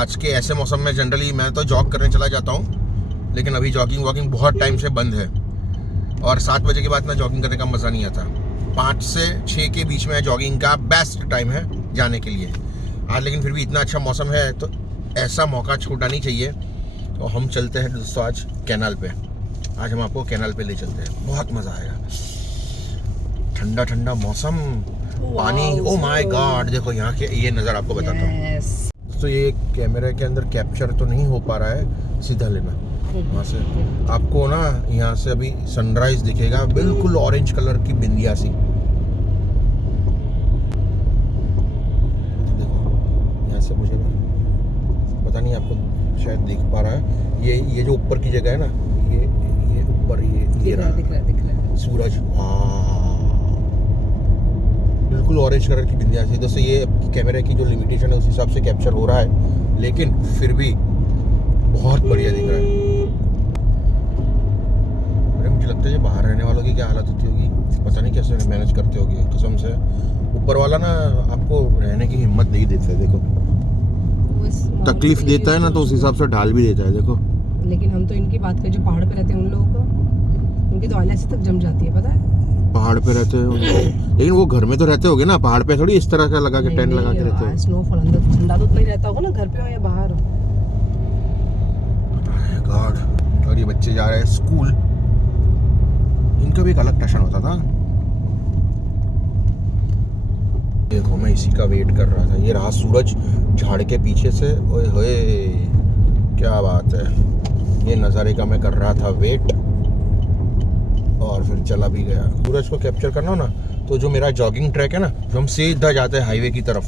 आज के ऐसे मौसम में जनरली मैं तो जॉग करने चला जाता हूँ, लेकिन अभी जॉगिंग वॉकिंग बहुत टाइम से बंद है और 7 बजे के बाद ना जॉगिंग करने का मज़ा नहीं आता। 5 से 6 के बीच में जॉगिंग का बेस्ट टाइम है जाने के लिए आज। लेकिन फिर भी इतना अच्छा मौसम है तो ऐसा मौका छूटना नहीं चाहिए। तो हम चलते हैं दोस्तों आज कैनाल पे। आज हम आपको कैनाल पे ले चलते हैं, बहुत मज़ा आएगा। ठंडा ठंडा मौसम, पानी, ओ माय गॉड। देखो यहाँ के ये नज़र आपको बताता हूँ। तो ये कैमरे के अंदर कैप्चर तो नहीं हो पा रहा है, सीधा लेना वहाँ से। आपको ना यहाँ से अभी सनराइज दिखेगा, बिल्कुल ऑरेंज कलर की बिंदिया सी। देखो यहाँ से मुझे पता नहीं आपको शायद दिख पा रहा है, ये जो ऊपर की जगह है ना, ये ऊपर ये दिख रहा है सूरज। बिल्कुल ऑरेंज कलर की बिंदिया सी। दोस्तों ये कैमरे की जो लिमिटेशन है उस हिसाब से कैप्चर हो रहा है, लेकिन फिर भी बहुत बढ़िया दिख रहा है। अरे मुझे लगता है ये बाहर रहने वालों की क्या हालत होती होगी, पता नहीं कैसे मैनेज करते होगी। कसम से ऊपर वाला ना आपको रहने की हिम्मत नहीं देता है। देखो तकलीफ देता है ना तो उस हिसाब से ढाल भी देता है। देखो लेकिन हम तो इनकी बात करें जो पहाड़ पे रहते हैं उन लोगों को, उनकी तो आलस तक जम जाती है, पता है। पहाड़ पे रहते हैं लेकिन वो घर में तो रहते होगे ना, पहाड़ पे थोड़ी इस तरह का लगा के टेंट लगा के रहते हो। स्नोफॉल अंदर ठंडा तो नहीं रहता होगा ना, घर पे हो या बाहर हो। गॉड। और ये बच्चे जा रहे हैं स्कूल, इनका भी एक अलग टशन होता था। देखो मैं इसी का वेट कर रहा था। ये रहा सूरज झाड़ के पीछे से, ओए होए क्या बात है। ये नज़ारे का मैं कर रहा था वेट और फिर चला भी गया। सूरज को कैप्चर करना हो ना तो जो मेरा जॉगिंग ट्रैक है ना, जो हम सीधा जाते हैं हाईवे की तरफ,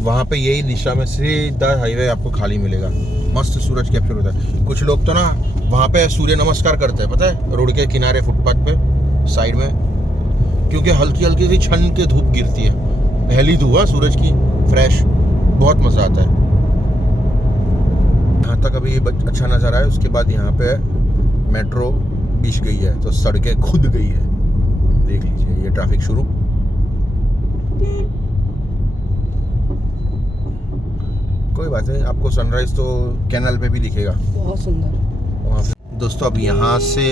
वहाँ पे यही दिशा में सीधा हाईवे आपको खाली मिलेगा। मस्त सूरज कैप्चर होता है। कुछ लोग तो ना वहाँ पे सूर्य नमस्कार करते हैं, पता है, रोड के किनारे फुटपाथ पे साइड में, क्योंकि हल्की हल्की सी छन के धूप गिरती है, पहली धूप सूरज की, फ्रेश, बहुत मज़ा आता है। यहाँ तक अभी अच्छा नज़ारा है। उसके बाद यहाँ पे मेट्रो बिछ गई है तो सड़कें खुद गई है। देख लीजिए ये ट्रैफिक शुरू। कोई बात नहीं, आपको सनराइज तो कैनाल पे भी दिखेगा, बहुत सुंदर। दोस्तों अब यहाँ से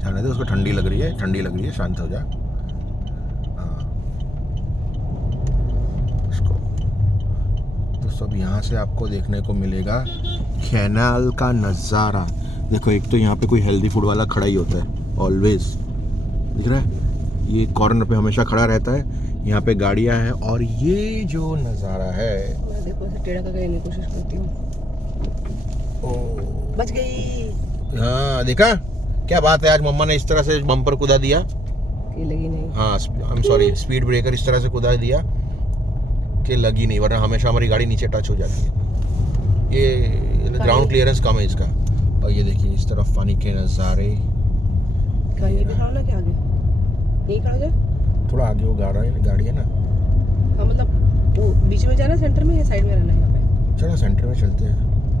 जाने दो, उसको ठंडी लग रही है, ठंडी लग रही है, शांत हो जा। उसको दोस्तों अब यहाँ से आपको देखने को मिलेगा कैनाल का नज़ारा। देखो एक तो यहाँ पे कोई हेल्दी फूड वाला खड़ा ही होता है ऑलवेज, दिख रहा है, ये कॉर्नर पे हमेशा खड़ा रहता है। यहाँ पे गाड़ियाँ हैं और ये जो नज़ारा है, मैं देखो ऐसे टेढ़ा करके लेने की कोशिश करती हूँ। बच गई। हाँ देखा क्या बात है, आज मम्मा ने इस तरह से बम्पर कुदा दिया, ये लगी नहीं। हाँ I am sorry, speed breaker इस तरह से कुदा दिया कि लगी नहीं, वरना हमेशा हमारी गाड़ी नीचे टच हो जाती है। ये ग्राउंड क्लियरेंस कम है इसका। और ये देखिए इस तरफ पानी के नज़ारे। ये दिखाओ ना क्या आगे, यही खड़ा जा, थोड़ा आगे वो गाड़ी है ना। हाँ मतलब वो बीच में जाना, सेंटर में या साइड में रहना है यहाँ पे? चलो सेंटर में चलते हैं।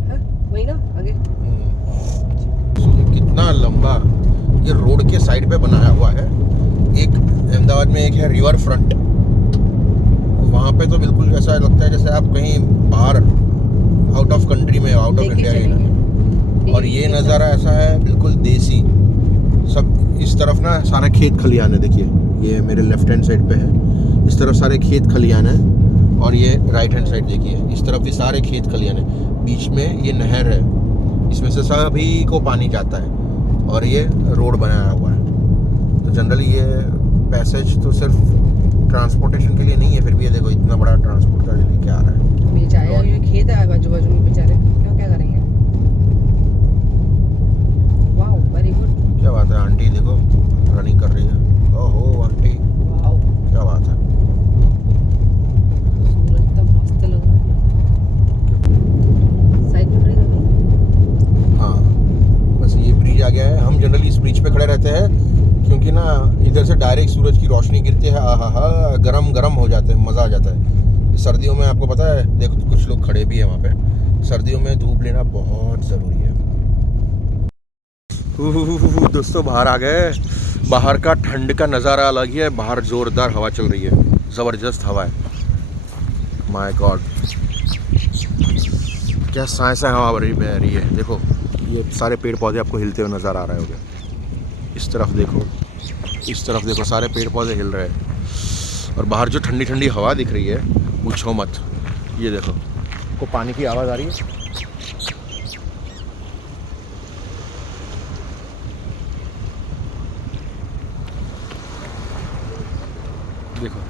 हाँ वही ना आगे। कितना लंबा ये रोड के साइड पे बनाया हुआ है। एक अहमदाबाद में एक है रिवर फ्रंट, वहाँ पे तो बिल्कुल ऐसा लगता है जैसे आप कहीं बाहर आउट ऑफ कंट्री में, आउट ऑफ इंडिया ही। और ये नज़ारा ऐसा है बिल्कुल देसी। सब इस तरफ ना सारा खेत खलियान है। देखिए ये मेरे लेफ्ट हैंड साइड पे है, इस तरफ सारे खेत खलियान है, और ये राइट हैंड साइड देखिए इस तरफ भी सारे खेत खलियान है। बीच में ये नहर है, इसमें से सभी को पानी जाता है और ये रोड बनाया हुआ है। तो जनरली ये पैसेज तो सिर्फ ट्रांसपोर्टेशन के लिए नहीं है, फिर भी ये देखो इतना बड़ा ट्रांसपोर्ट का लेके आ रहा है। ये खेत है बाजू बाजू में, बेचारे क्या करेंगे। Wow very good. क्या बात है, आंटी देखो रनिंग कर रही है। ओहो आंटी, वाओ क्या बात है। सूरज एकदम मस्त लग रहा है। साइड में खड़ी रहो। हाँ बस ये ब्रिज आ गया है। हम जनरली इस ब्रिज पे खड़े रहते हैं क्योंकि ना इधर से डायरेक्ट सूरज की रोशनी गिरती है। आहा, गरम गरम हो जाते हैं, मज़ा आ जाता है। सर्दियों में आपको पता है, देखो कुछ लोग खड़े भी हैं वहाँ पे, सर्दियों में धूप लेना बहुत ज़रूरी है। दोस्तों बाहर आ गए। बाहर का ठंड का नज़ारा अलग ही है। बाहर ज़ोरदार हवा चल रही है, ज़बरदस्त हवा है। माय गॉड क्या साए साए हवा बह रही है। देखो ये सारे पेड़ पौधे आपको हिलते हुए नज़र आ रहे होंगे। इस तरफ देखो, इस तरफ देखो, सारे पेड़ पौधे हिल रहे हैं। और बाहर जो ठंडी ठंडी हवा दिख रही है, पूछो मत। ये देखो, को पानी की आवाज़ आ रही है। देखो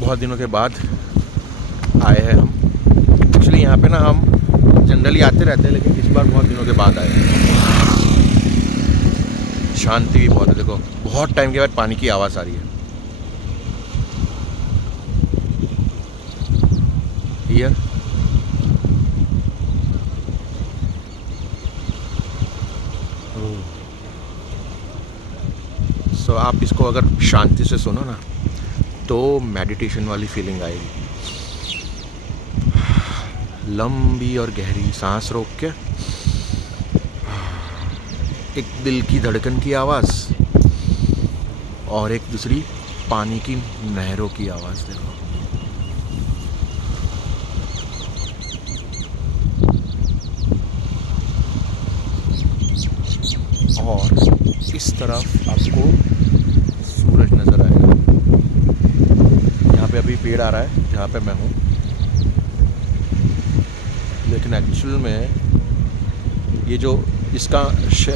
बहुत दिनों के बाद आए हैं हम। एक्चुअली यहाँ पे ना हम जनरली आते रहते हैं, लेकिन इस बार बहुत दिनों के बाद आए हैं। शांति भी बहुत है। देखो बहुत टाइम के बाद पानी की आवाज़ आ रही है। हियर सो आप इसको अगर शांति से सुनो ना तो मेडिटेशन वाली फीलिंग आएगी। लंबी और गहरी सांस रोक के एक दिल की धड़कन की आवाज़ और एक दूसरी पानी की नहरों की आवाज़। देखो और इस तरफ आपको सूरज नज़र आएगा। यहाँ पे अभी पेड़ आ रहा है जहाँ पे मैं हूँ, लेकिन एक्चुअल में ये जो इसका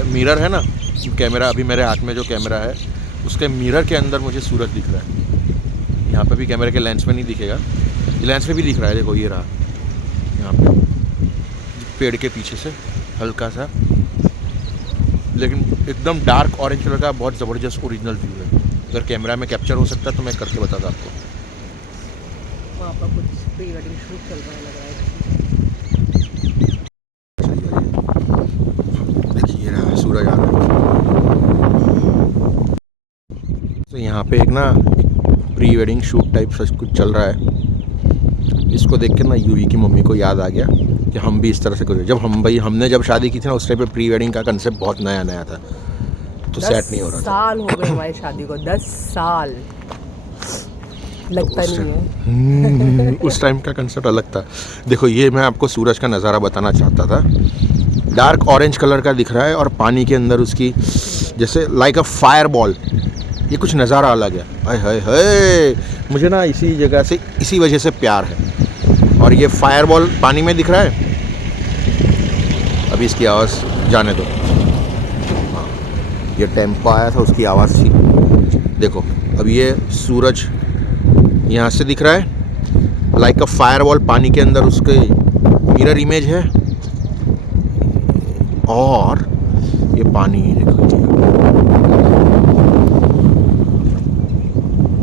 मिरर है ना, कैमरा अभी मेरे हाथ में जो कैमरा है उसके मिरर के अंदर मुझे सूरज दिख रहा है। यहाँ पे भी कैमरे के लेंस में नहीं दिखेगा, ये लेंस में भी दिख रहा है। देखो ये रहा यहाँ पे पेड़ के पीछे से हल्का सा, लेकिन एकदम डार्क ऑरेंज कलर का बहुत ज़बरदस्त ओरिजिनल व्यू है। अगर कैमरा में कैप्चर हो सकता तो मैं करके बताता आपको। वहाँ पर कुछ प्री वेडिंग शूट चल रहा है लग रहा है। देखिए रहा सूरज आ रहा है। तो यहाँ पे एक ना प्री वेडिंग शूट टाइप सब कुछ चल रहा है। इसको देख के ना यूवी की मम्मी को याद आ गया कि हम भी इस तरह से करें। जब हमने जब शादी की थी ना, उस टाइम पे प्री वेडिंग का कंसेप्ट बहुत नया नया था, तो सेट नहीं हो रहा था। 10 साल हो गए हमारी शादी को, 10 साल लगता नहीं है। उस टाइम का कंसेप्ट अलग था। देखो ये मैं आपको सूरज का नज़ारा बताना चाहता था। डार्क ऑरेंज कलर का दिख रहा है और पानी के अंदर उसकी जैसे लाइक अ फायर बॉल, ये कुछ नज़ारा अलग है। हाय हाय हाय, मुझे ना इसी जगह से इसी वजह से प्यार है। और ये फायर बॉल पानी में दिख रहा है। अभी इसकी आवाज़ जाने दो। हाँ, ये टेम्पो आया था उसकी आवाज़ थी। देखो अब ये सूरज यहाँ से दिख रहा है लाइक अ फायर बॉल, पानी के अंदर उसके मिरर इमेज है। और ये पानी देखो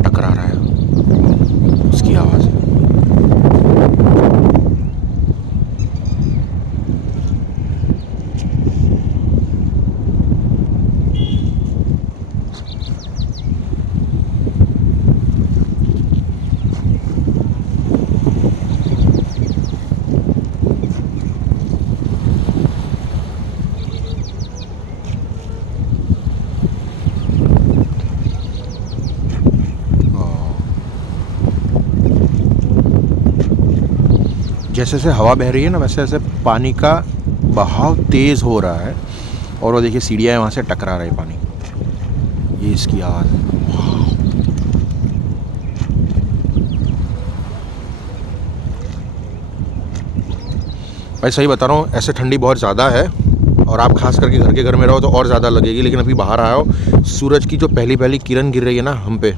टकरा रहा है, उसकी आवाज़ है। जैसे जैसे हवा बह रही है ना, वैसे वैसे पानी का बहाव तेज़ हो रहा है। और वो देखिए सीढ़ियाँ वहाँ से टकरा रही पानी। ये इसकी आवाज़ है। भाई सही बता रहा हूँ, ऐसे ठंडी बहुत ज़्यादा है और आप खास करके घर के घर में रहो तो और ज़्यादा लगेगी। लेकिन अभी बाहर आया हो, सूरज की जो पहली पहली किरण गिर रही है ना हम पे,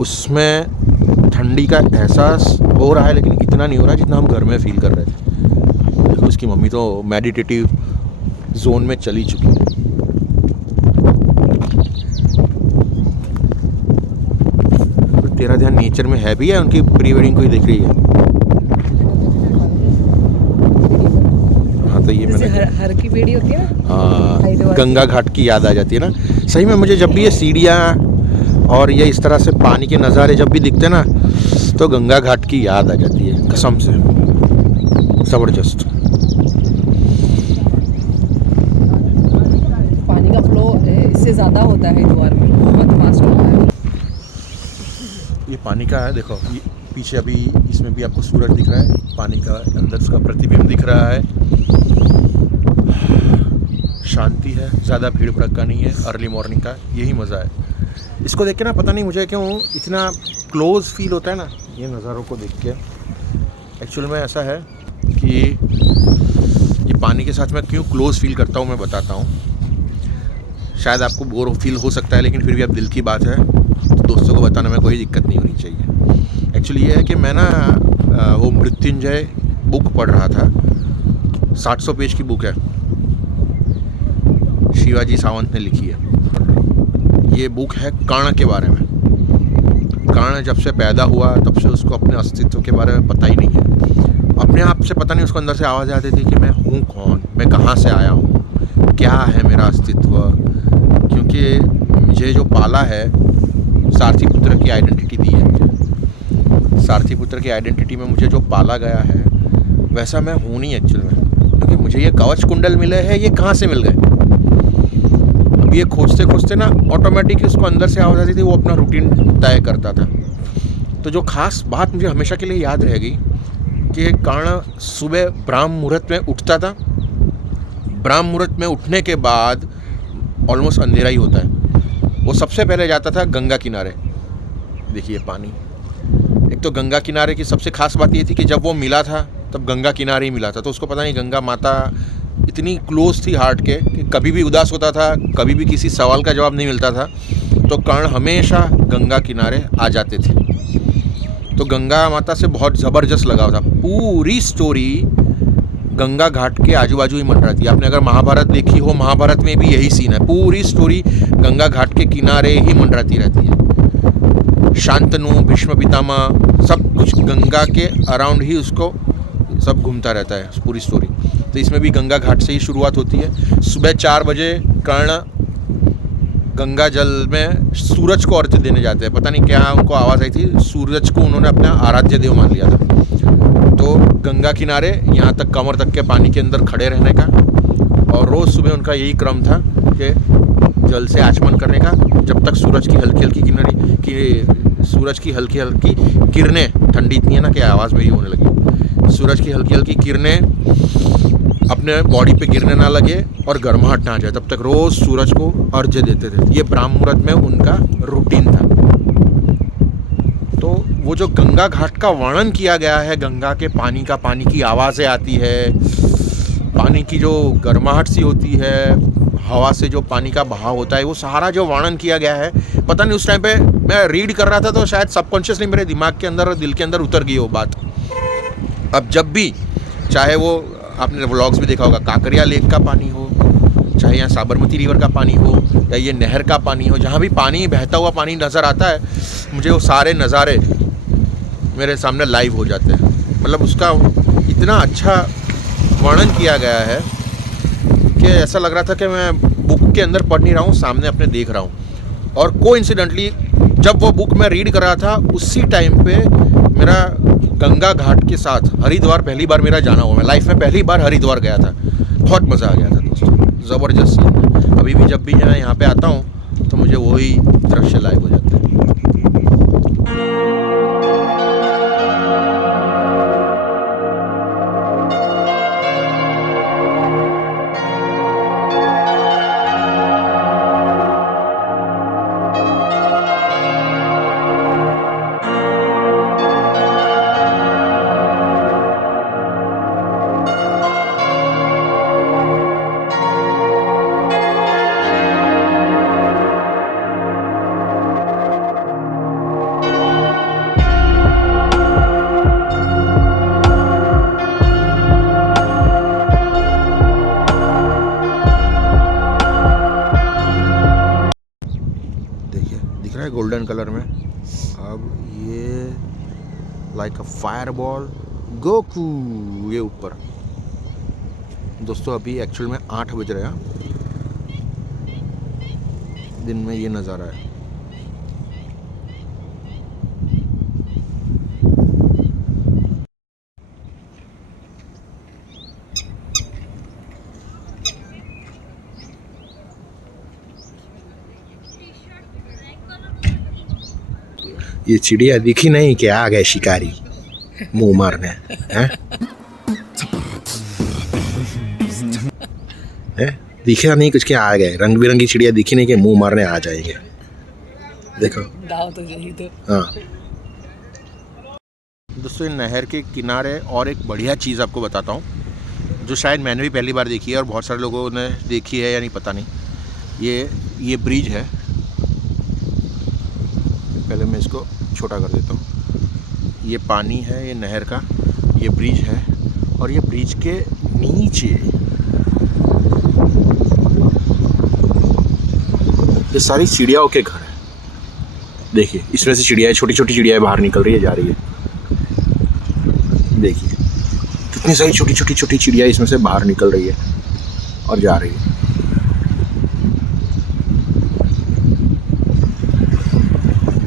उसमें ठंडी का एहसास हो रहा है, लेकिन इतना नहीं हो रहा जितना हम घर में फील कर रहे थे। देखो उसकी मम्मी तो मेडिटेटिव जोन में चली चुकी है। तो तेरा ध्यान नेचर में है भी, है उनकी प्री वेडिंग को ही देख रही है। हाँ तो ये मैंने हर की बेड़ी होती है ना, हाँ, गंगा घाट की याद आ जाती है ना। सही में मुझे जब भी ये सीढ़ियाँ और ये इस तरह से पानी के नज़ारे जब भी दिखते ना, तो गंगा घाट की याद आ जाती है कसम से। ज़बरदस्त। पानी का फ्लो इससे ज़्यादा होता है हरिद्वार में, बहुत फास्ट होता है। ये पानी का है, देखो ये पीछे अभी इसमें भी आपको सूरज दिख रहा है, पानी का अंदर उसका प्रतिबिंब दिख रहा है। शांति है, ज़्यादा भीड़ भड़का नहीं है, अर्ली मॉर्निंग का यही मज़ा है। इसको देख के ना पता नहीं मुझे क्यों इतना क्लोज फील होता है ना ये नज़ारों को देख के। एक्चुअल में ऐसा है कि ये पानी के साथ मैं क्यों क्लोज फील करता हूँ मैं बताता हूँ। शायद आपको बोर फील हो सकता है, लेकिन फिर भी अब दिल की बात है तो दोस्तों को बताने में कोई दिक्कत नहीं होनी चाहिए। एक्चुअली ये है कि मैं ना वो मृत्युंजय बुक पढ़ रहा था, 700 पेज की बुक है, शिवाजी सावंत ने लिखी है। ये बुक है कर्ण के बारे में। कर्ण जब से पैदा हुआ तब से उसको अपने अस्तित्व के बारे में पता ही नहीं है। अपने आप से पता नहीं उसको अंदर से आवाज़ आती थी कि मैं हूँ कौन, मैं कहाँ से आया हूँ, क्या है मेरा अस्तित्व। क्योंकि मुझे जो पाला है सारथी पुत्र की आइडेंटिटी दी है मुझे। सारथी पुत्र की आइडेंटिटी में मुझे जो पाला गया है वैसा मैं हूँ नहीं एक्चुअल में। क्योंकि मुझे ये कवच कुंडल मिले हैं, ये कहाँ से मिल गए। अब ये खोजते खोजते ना ऑटोमेटिक उसको अंदर से आवाज़ आती थी, वो अपना रूटीन तय करता था। तो जो खास बात मुझे हमेशा के लिए याद रहेगी कि कर्ण सुबह ब्राह्म मुहूर्त में उठता था। ब्राह्म मुहूर्त में उठने के बाद ऑलमोस्ट अंधेरा ही होता है। वो सबसे पहले जाता था गंगा किनारे। देखिए पानी, एक तो गंगा किनारे की सबसे खास बात ये थी कि जब वो मिला था तब गंगा किनारे ही मिला था। तो उसको पता नहीं गंगा माता इतनी क्लोज थी हार्ट के कि कभी भी उदास होता था, कभी भी किसी सवाल का जवाब नहीं मिलता था तो कर्ण हमेशा गंगा किनारे आ जाते थे। तो गंगा माता से बहुत ज़बरदस्त लगाव था। पूरी स्टोरी गंगा घाट के आजू बाजू ही मंडराती है। आपने अगर महाभारत देखी हो, महाभारत में भी यही सीन है। पूरी स्टोरी गंगा घाट के किनारे ही मंडराती रहती है। शांतनु, भीष्म पितामह, सब कुछ गंगा के अराउंड ही उसको सब घूमता रहता है पूरी स्टोरी। तो इसमें भी गंगा घाट से ही शुरुआत होती है। सुबह 4 बजे कर्ण गंगा जल में सूरज को अर्घ्य देने जाते हैं। पता नहीं क्या उनको आवाज़ आई थी, सूरज को उन्होंने अपना आराध्य देव मान लिया था। तो गंगा किनारे यहाँ तक कमर तक के पानी के अंदर खड़े रहने का, और रोज़ सुबह उनका यही क्रम था कि जल से आचमन करने का जब तक सूरज की हल्की हल्की किरणें, ठंडी इतनी है ना कि आवाज़ मेरी होने लगी, सूरज की हल्की हल्की किरणें अपने बॉडी पे गिरने ना लगे और गर्माहट ना आ जाए, तब तक रोज़ सूरज को अर्घ्य देते थे। ये ब्राह्म मुहूर्त में उनका रूटीन था। तो वो जो गंगा घाट का वर्णन किया गया है, गंगा के पानी का, पानी की आवाज़ें आती है, पानी की जो गर्माहट सी होती है, हवा से जो पानी का बहाव होता है, वो सारा जो वर्णन किया गया है, पता नहीं उस टाइम पे मैं रीड कर रहा था तो शायद सबकॉन्शियसली मेरे दिमाग के अंदर और दिल के अंदर उतर गई वो बात। अब जब भी, चाहे वो आपने व्लॉग्स भी देखा होगा, काकरिया लेक का पानी हो, चाहे यहाँ साबरमती रिवर का पानी हो, या ये नहर का पानी हो, जहाँ भी पानी, बहता हुआ पानी नज़र आता है, मुझे वो सारे नज़ारे मेरे सामने लाइव हो जाते हैं। मतलब उसका इतना अच्छा वर्णन किया गया है कि ऐसा लग रहा था कि मैं बुक के अंदर पढ़ नहीं रहा हूँ, सामने अपने देख रहा हूँ। और कोइंसिडेंटली जब वो बुक मैं रीड कर रहा था उसी टाइम पे मेरा गंगा घाट के साथ हरिद्वार पहली बार मेरा जाना हुआ। मैं लाइफ में पहली बार हरिद्वार गया था, बहुत मज़ा आ गया था दोस्तों, ज़बरदस्त सीन। अभी भी जब भी मैं यहाँ पे आता हूँ तो मुझे वही दृश्य लाइव हो जाता है। गोल्डन कलर में। अब ये लाइक अ फायरबॉल गोकू ये ऊपर। दोस्तों अभी एक्चुअल में 8 बज रहे हैं, दिन में ये नज़ारा है। ये चिड़िया दिखी नहीं कि आ गए शिकारी मुंह मारने हैं? दिखा नहीं कुछ के आ गए, रंग बिरंगी चिड़िया दिखी नहीं कि मुंह मारने आ जाएंगे। देखो दाव तो यही तो। हाँ दोस्तों, नहर के किनारे और एक बढ़िया चीज़ आपको बताता हूँ, जो शायद मैंने भी पहली बार देखी है और बहुत सारे लोगों ने देखी है या नहीं पता नहीं। ये ब्रिज है। पहले मैं इसको छोटा कर देता हूँ। ये पानी है, ये नहर का, ये ब्रिज है, और ये ब्रिज के नीचे ये सारी चिड़ियाओं के घर है। देखिए इसमें से चिड़ियाएँ, छोटी छोटी चिड़ियाएँ बाहर निकल रही है, जा रही है। देखिए कितनी सारी छोटी छोटी चिड़िया इसमें से बाहर निकल रही है और जा रही है।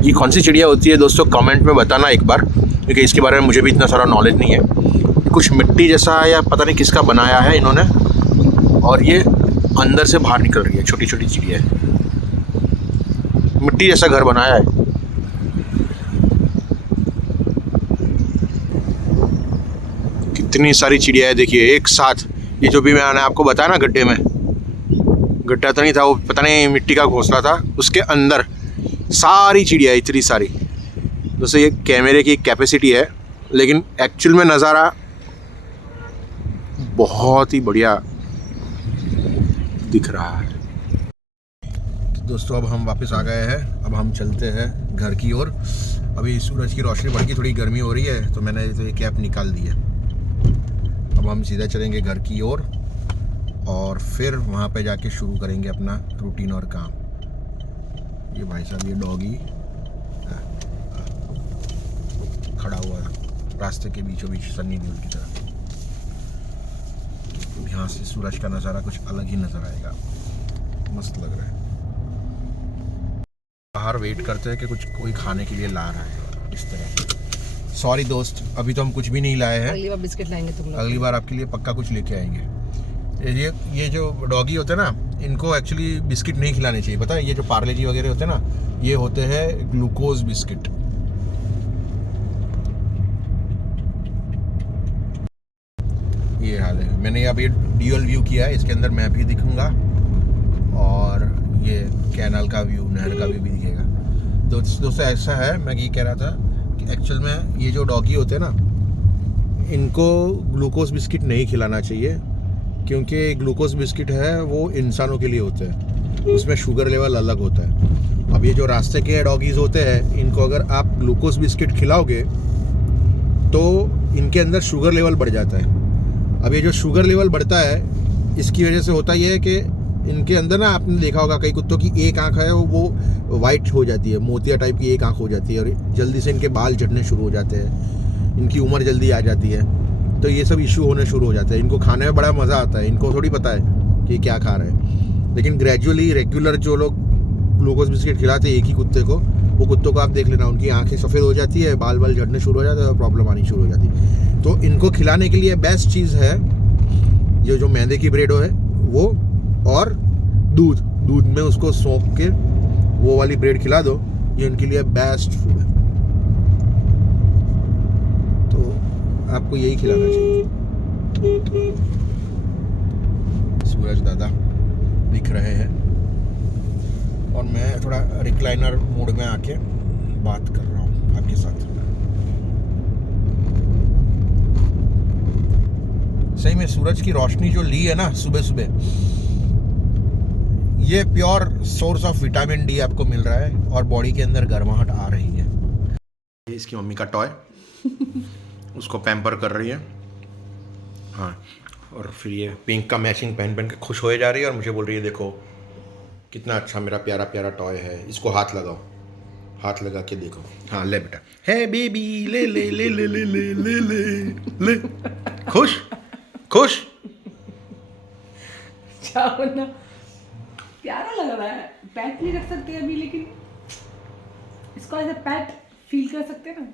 ये कौन सी चिड़िया होती है दोस्तों, कमेंट में बताना एक बार, क्योंकि इसके बारे में मुझे भी इतना सारा नॉलेज नहीं है। कुछ मिट्टी जैसा या पता नहीं किसका बनाया है इन्होंने, और ये अंदर से बाहर निकल रही है। छोटी छोटी चिड़िया है, मिट्टी जैसा घर बनाया है। कितनी सारी चिड़िया है देखिए एक साथ। ये जो भी मैंने आपको बताया ना, गड्ढे में, गड्ढा तो नहीं था वो, पता नहीं मिट्टी का घोंसला था, उसके अंदर सारी चिड़िया, इतनी सारी। दोस्तों ये कैमरे की कैपेसिटी है, लेकिन एक्चुअल में नज़ारा बहुत ही बढ़िया दिख रहा है। तो दोस्तों अब हम वापस आ गए हैं, अब हम चलते हैं घर की ओर। अभी सूरज की रोशनी बढ़ गई, थोड़ी गर्मी हो रही है, तो मैंने तो ये कैप निकाल दी है। अब हम सीधा चलेंगे घर की ओर और फिर वहाँ पे जाके शुरू करेंगे अपना रूटीन और काम। ये भाई साहब, ये डॉगी खड़ा हुआ है रास्ते के बीचों बीच सन्नी देओल की तरह। यहाँ से सूरज का नज़ारा कुछ अलग ही नज़र आएगा, मस्त लग रहा है। बाहर वेट करते हैं कि कुछ कोई खाने के लिए ला रहा है इस तरह। सॉरी दोस्त, अभी तो हम कुछ भी नहीं लाए हैं। अगली बार बिस्किट लाएंगे तुम लोग। अगली बार आपके लिए पक्का कुछ लेके आएंगे। ये जो डॉगी होते हैं ना, इनको एक्चुअली बिस्किट नहीं खिलाने चाहिए, पता है। ये जो पार्ले जी वगैरह होते हैं ना, ये होते हैं ग्लूकोज बिस्किट। ये हाल है। मैंने अब ये ड्यूअल व्यू किया है, इसके अंदर मैं भी दिखूंगा और ये कैनाल का व्यू, नहर का व्यू भी दिखेगा। दोस्तों ऐसा है, मैं ये कह रहा था कि एक्चुअल में ये जो डॉगी होते हैं ना, इनको ग्लूकोज बिस्किट नहीं खिलाना चाहिए, क्योंकि ग्लूकोज बिस्किट है वो इंसानों के लिए होते हैं, उसमें शुगर लेवल अलग होता है। अब ये जो रास्ते के डॉगीज़ होते हैं, इनको अगर आप ग्लूकोज बिस्किट खिलाओगे तो इनके अंदर शुगर लेवल बढ़ जाता है। अब ये जो शुगर लेवल बढ़ता है, इसकी वजह से होता ये है कि इनके अंदर ना, आपने देखा होगा कई कुत्तों की एक आंख है वो वाइट हो जाती है, मोतिया टाइप की एक आंख हो जाती है, और जल्दी से इनके बाल झड़ने शुरू हो जाते हैं, इनकी उम्र जल्दी आ जाती है। तो ये सब इशू होने शुरू हो जाते हैं। इनको खाने में बड़ा मज़ा आता है, इनको थोड़ी पता है कि क्या खा रहे हैं। लेकिन ग्रेजुअली रेगुलर जो लोग ग्लूकोज बिस्किट खिलाते हैं एक ही कुत्ते को, वो कुत्तों को आप देख लेना, उनकी आंखें सफ़ेद हो जाती है, बाल बाल झड़ने शुरू हो जाते हैं और प्रॉब्लम आनी शुरू हो जाती है। तो इनको खिलाने के लिए बेस्ट चीज़ है जो मैदे की ब्रेड है वो, और दूध में उसको सौंप के वो वाली ब्रेड खिला दो, ये उनके लिए बेस्ट फूड है। तो आपको यही खिलाना चाहिए। सूरज दादा दिख रहे हैं और मैं थोड़ा रिक्लाइनर मोड में आके बात कर रहा हूँ आपके साथ। सही में सूरज की रोशनी जो ली है ना सुबह सुबह, ये pure source of vitamin D आपको मिल रहा है और बॉडी के अंदर गर्माहट आ रही है। ये इसकी मम्मी का टॉय उसको पैम्पर कर रही है। हाँ, और फिर ये पिंक का मैचिंग पहन के खुश होए जा रही है और मुझे बोल रही है देखो कितना अच्छा मेरा प्यारा प्यारा टॉय है, इसको हाथ लगाओ, हाथ लगा के देखो। हाँ ले बेटा, है बेबी, ले ले ले ले ले ले ले ले ले, खुश खुश। जाओ ना, प्यारा लग रहा है। पैट नहीं रख सकते अभी, लेकिन इसको ऐसे पैट फील कर सकते हैं ना।